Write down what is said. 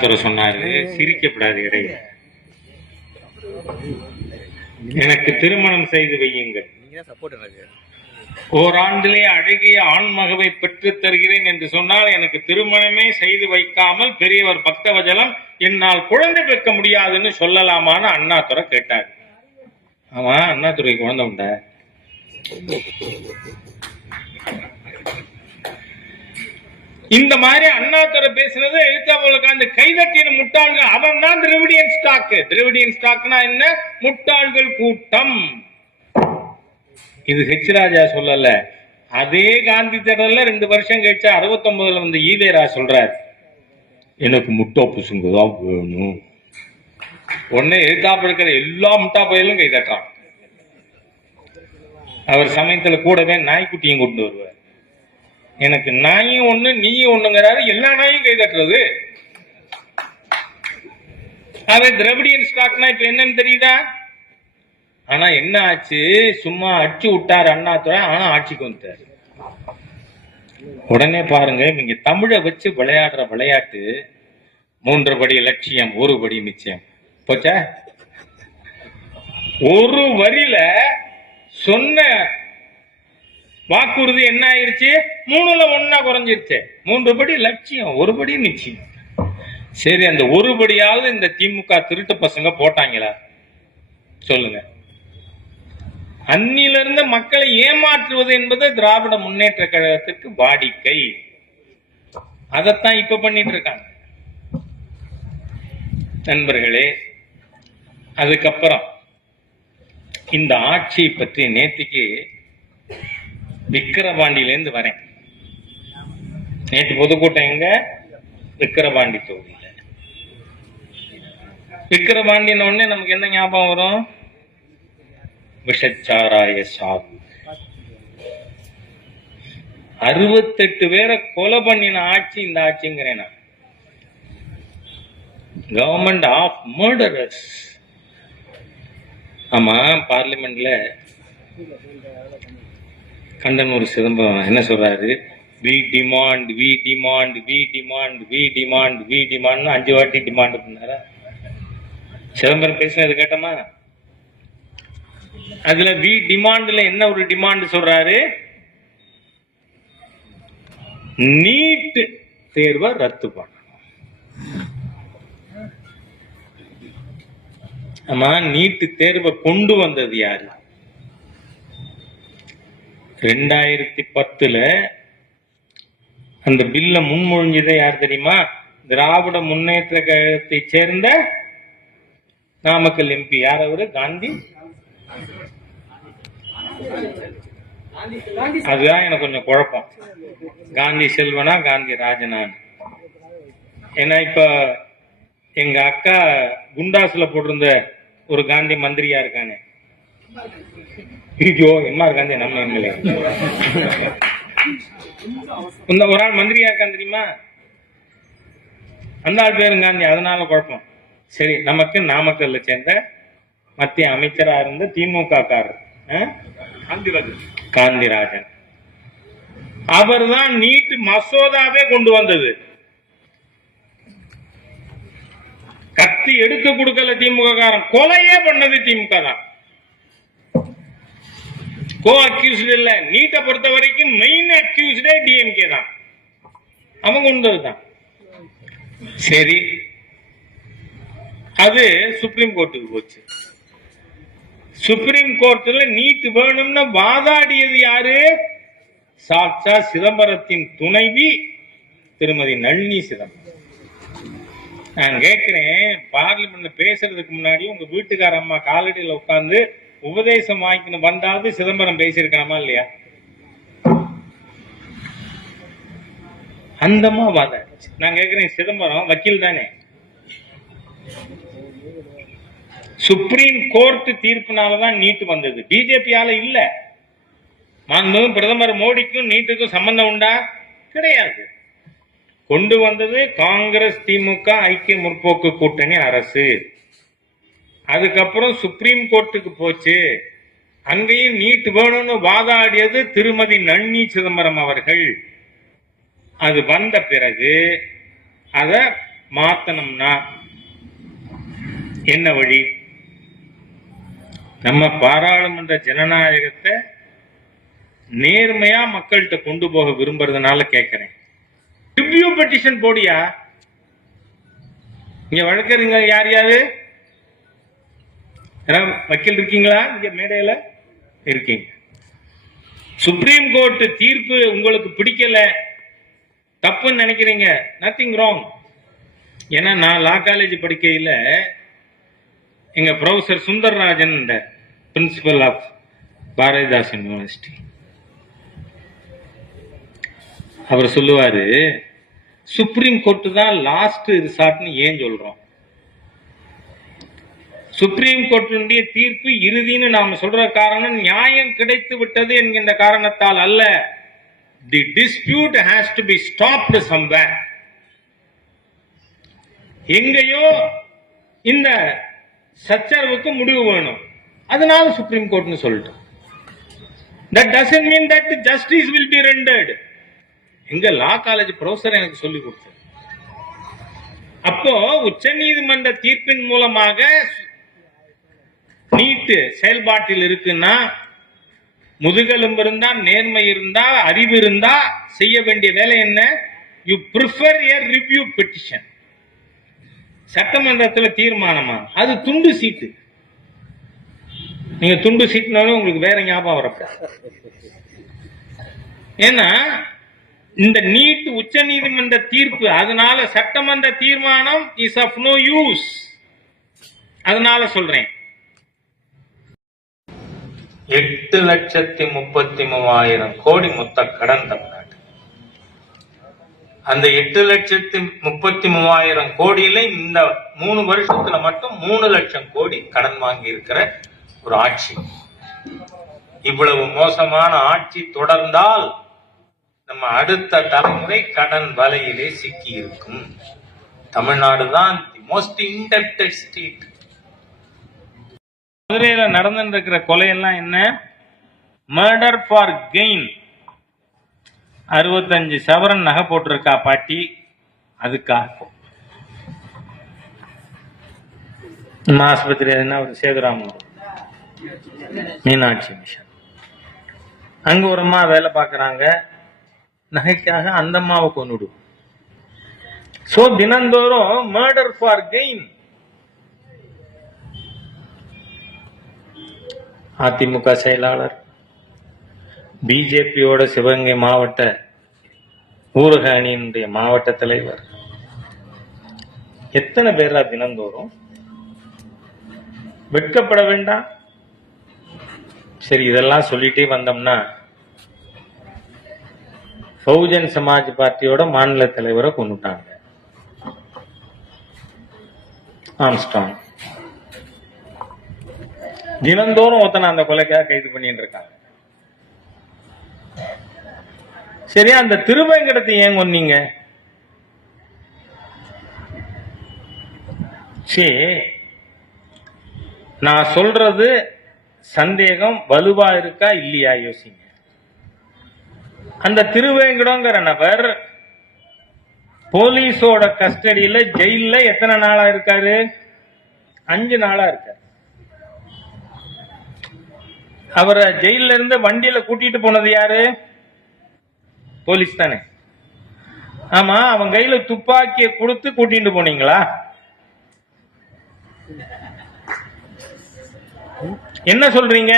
துறை சொன்னாரு சிரிக்கப்படாது இடையில. எனக்கு திருமணம் செய்து வையுங்கள். ஓராண்டிலே அழகிய ஆண்மகவை பெற்றுத் தருகிறேன் என்று சொன்னால் எனக்கு திருமணமே செய்து வைக்காமல் பெரியவர் பக்தவஜலம் என்னால் குழந்தை பெற்க முடியாதுன்னு சொல்லலாமான்னு அண்ணாதுரை கேட்டார். ஆமா அண்ணாதுரை குழந்தை உண்டா? இந்த மாதிரி அண்ணாதுரை பேசுனது எழுத்தாப்புல அந்த கைதட்டின முட்டாள்கள். அவன் தான் திரவிடியன் ஸ்டாக் திரவிடியன் ஸ்டாக்னா என்ன? முட்டாள்கள் கூட்டம். இது ஹெச் ராஜா சொல்லல. அதே காந்தி தேடல ரெண்டு வருஷம் கழிச்சு அறுபத்தொன்பதுல வந்து ஈவேரா சொல்றார். எனக்கு முட்டோ புசுங்கதான் வேணும். உடனே எழுத்தாப்பு இருக்கிற எல்லா முட்டா பயிலும் கைதட்டான் அவர் சமயத்துல கூடவே நாய்க்குட்டியும் கொண்டு வருவார். எனக்கு நாயும் ஒண்ணு நீயும் ஒண்ணுங்கிறாரு. எல்லா நாயும் கை தட்டுறது. அது திரவிடியன் ஸ்டாக்னா இப்ப என்னன்னு தெரியுதா? ஆனா என்ன ஆச்சு? சும்மா அடிச்சு விட்டாரு அண்ணாதுரை ஆனா ஆட்சிக்கு வந்துட்டாரு. உடனே பாருங்க இவங்க தமிழை வச்சு விளையாடுற விளையாட்டு மூன்று படி லட்சியம் ஒரு படி நிச்சயம் போச்சா? ஒரு வரியில சொன்ன வாக்குறுதி என்ன ஆயிருச்சு? மூணுல ஒன்னா குறைஞ்சிருச்சு. மூன்று படி லட்சியம் ஒரு படி நிச்சயம். சரி அந்த ஒரு படியாவது இந்த திமுக திருட்டு பசங்க போட்டாங்களா? சொல்லுங்க. அன்னிலிருந்து மக்களை ஏமாற்றுவது என்பது திராவிட முன்னேற்ற கழகத்திற்கு வாடிக்கை. அதைத்தான் இப்ப பண்ணிட்டு இருக்காங்க நண்பர்களே அதுக்கப்புறம் இந்த ஆட்சியை பற்றி நேற்றுக்கு விக்கிரபாண்டியிலேருந்து வரேன். நேற்று பொதுக்கூட்டம் எங்க? விக்கிரபாண்டி தொகுதியில். விக்கிரபாண்டின உடனே நமக்கு என்ன ஞாபகம் வரும்? விஷச்சாராய சாவு அறுபத்தெட்டு பேரை கொலை பண்ணின ஆட்சி இந்த ஆட்சிங்கிறேன் நான். கவர்மெண்ட் ஆஃப் மர்டரஸ் ஆமா பார்லிமெண்ட்ல கண்டனூர் சிதம்பரம். என்ன சொல்றாரு? We demand we demand we demand we demand we demand அஞ்சு வாட்டி டிமாண்ட் பண்ணாரா? சிதம்பரம் பேசினது கேட்டோமா? அதுல வி டிமாண்ட்ல என்ன ஒரு டிமாண்ட் சொல்றாரு? நீட் தேர்வை ரத்து பண்ணணும். ஆமா நீட் தேர்வை கொண்டு வந்தது யாரு? ரெண்டாயிரத்தி பத்துல அந்த பில்ல முன்மொழிஞ்சதே யார் தெரியுமா? திராவிட முன்னேற்ற கழகத்தை சேர்ந்த நாமக்கல் எம்பி. யார் அவரு? காந்தி. அதுதான் எனக்கு கொஞ்சம் குழப்பம். காந்தி செல்வனா காந்தி ராஜனான் ஏன்னா இப்ப எங்க அக்கா குண்டாஸ்ல போட்டிருந்த ஒரு காந்தி மந்திரியா இருக்கானே. ஐயோ எம்ஆர் காந்தி நம்ம எம்எல்ஏ. இந்த ஒரு ஆள் மந்திரியா இருக்கான் தெரியுமா? அந்த ஆள் பேரும் காந்தி அதனால குழப்பம். சரி நமக்கு நாமக்கல்ல சேர்ந்த மத்திய அமைச்சரா இருந்த திமுக காரர் காந்திராஜன். அவர் தான் நீட் மசோதாவே கொண்டு வந்தது. கத்தி எடுத்து கொடுக்கல திமுக காரன். கொலையே பண்ணது திமுக தான். கோ அக்யூஸ்ட் இல்ல. நீட்டை பொறுத்த வரைக்கும் மெயின் அக்யூஸ்டே டிஎம்கே தான். அவங்க கொண்டது தான். சரி. அது சுப்ரீம் கோர்ட்டுக்கு போச்சு. சுப்ரீம் கோர்ட்ல நீட் வேணும்னு வாதாடியது யாரு? சாட்சா சிதம்பரத்தின் துணைவி திருமதி நளினி சிதம்பரம். நான் கேட்கிறேன் பார்லிமெண்ட்ல பேசுறதுக்கு முன்னாடி உங்க வீட்டுக்கார அம்மா காலடியில உட்கார்ந்து உபதேசம் வாங்கிக்கணும் வந்தாவது சிதம்பரம் பேசியிருக்கணுமா இல்லையா? அந்தமா வாத. நான் கேட்கிறேன் சிதம்பரம் வக்கீல் தானே? சுப்ரீம் கோர்ட் தீர்ப்புனாலதான் நீட்டு வந்தது. பிஜேபியால இல்ல. மாண்பும் பிரதமர் மோடிக்கும் நீட்டுக்கும் சம்பந்தம் உண்டா? கிடையாது. கொண்டு வந்தது காங்கிரஸ் திமுக ஐக்கிய முற்போக்கு கூட்டணி அரசு. அதுக்கப்புறம் சுப்ரீம் கோர்ட்டுக்கு போச்சு. அங்கேயும் நீட் வேணும்னு வாதாடியது திருமதி நன்னி சிதம்பரம் அவர்கள். அது வந்த பிறகு அத மாத்தணும்னா என்ன வழி? நம்ம பாராளுமன்ற ஜனநாயகத்தை நேர்மையா மக்கள்கிட்ட கொண்டு போக விரும்புறதுனால கேட்கிறேன் ரிவ்யூ பெட்டிஷன் போடியா? இங்க வழக்கறிஞர் யார் யாரு? யாராவது வக்கீல் இருக்கீங்களா? இங்க மேடையில? இருக்கீங்க. சுப்ரீம் கோர்ட் தீர்ப்பு உங்களுக்கு பிடிக்கல. தப்புன்னு நினைக்கிறீங்க. நத்திங் ராங் ஏன்னா நான் லா காலேஜ் படிக்கையில் எங்க professor Sundarrajan principal of Bharathidas university அவர் சொல்லுவாரு சுப்ரீம் கோர்ட் தான் லாஸ்ட் ரிசார்ட்னு ஏன் சொல்றோம்? சுப்ரீம் கோர்ட்டினுடைய தீர்ப்பு இறுதின்னு நாம சொல்ற காரணம் நியாயம் கிடைத்து விட்டது என்கின்ற காரணத்தால் அல்ல. The dispute has to be stopped somewhere எங்கேயோ இந்த சச்சரவுக்கு முடிவு வேணும். அதனால சுப்ரீம் கோர்ட்னு சொல்லிட்டோம். That doesn't mean that justice will be rendered எங்க லா காலேஜ் ப்ரொஃபசர் எனக்கு சொல்லி கொடுத்தார். அப்போ உச்சநீதிமன்ற தீர்ப்பின் மூலமாக நீட்டு செயல்பாட்டில் இருக்குன்னா முதுகெலும்பு இருந்தா நேர்மை இருந்தா அறிவு இருந்தா செய்ய வேண்டிய வேலை என்ன? You prefer a review petition சட்டமன்றத்தில் தீர்மானமா? அது துண்டு சீட்டு. நீங்க துண்டு சீட்டுனாலும் உங்களுக்கு வேற ஞாபகம் வரப்ப ஏன்னா இந்த நீட் உச்ச நீதிமன்ற தீர்ப்பு அதனால சட்டமன்ற தீர்மானம் இஸ் ஆஃப் நோ யூஸ் அதனால சொல்றேன். எட்டு லட்சத்தி முப்பத்தி மூவாயிரம் கோடி மொத்த கடன் தமிழ்நாடு. அந்த எட்டு லட்சத்தி முப்பத்தி மூவாயிரம் கோடியில இந்த மூணு வருஷத்துல மட்டும் மூணு லட்சம் கோடி கடன் வாங்கி இருக்கிற ஒரு ஆட்சி. இவ்வளவு மோசமான ஆட்சி தொடர்ந்தால் நம்ம அடுத்த தலைமுறை கடன் வலையிலே சிக்கி இருக்கும் தமிழ்நாடு தான் தி மோஸ்ட் இன்டெப்டட் ஸ்டேட் மதுரையில நடந்துட்டு இருக்கிற கொலையெல்லாம் என்ன? மர்டர் ஃபார் கெயின் அறுபத்தஞ்சு சவரன் நகை போட்டிருக்கா பாட்டி? அதுக்காக. ஆஸ்பத்திரி என்ன ஒரு சேதுராமன் மீனாட்சி மிஷன். அங்க ஒரு அம்மா வேலை பார்க்குறாங்க. நகைக்காக அந்த அம்மாவை கொண்டுடு ஸோ தினந்தோறும் மர்டர் ஃபார் கெயின் அதிமுக செயலாளர். பிஜேபியோட சிவகங்கை மாவட்ட ஊரக அணியினுடைய மாவட்ட தலைவர். எத்தனை பேரா தினந்தோறும்? வெட்கப்பட வேண்டாம். சரி இதெல்லாம் சொல்லிட்டே வந்தோம்னா பகுஜன் சமாஜ் பார்ட்டியோட மாநில தலைவரை கொண்டுட்டாங்க ஆம்ஸ்டாங் தினந்தோறும் ஒருத்தனை அந்த கொலைக்காக கைது பண்ணிட்டு இருக்காங்க. சரி அந்த திருவேங்கடத்தை ஏன் கொன்னீங்க? சரி நான் சொல்றது சந்தேகம் வலுவா இருக்கா இல்லையா யோசிங்க. அந்த திருவேங்கடங்கிற நபர் போலீஸோட கஸ்டடியில ஜெயில எத்தனை நாளா இருக்காரு? அஞ்சு நாளா இருக்காரு. அவரை ஜெயில இருந்து வண்டியில கூட்டிட்டு போனது யாரு? போலீஸ் தானே. ஆமா அவன் கையில துப்பாக்கிய கொடுத்து கூட்டிட்டு போனீங்களா? என்ன சொல்றீங்க?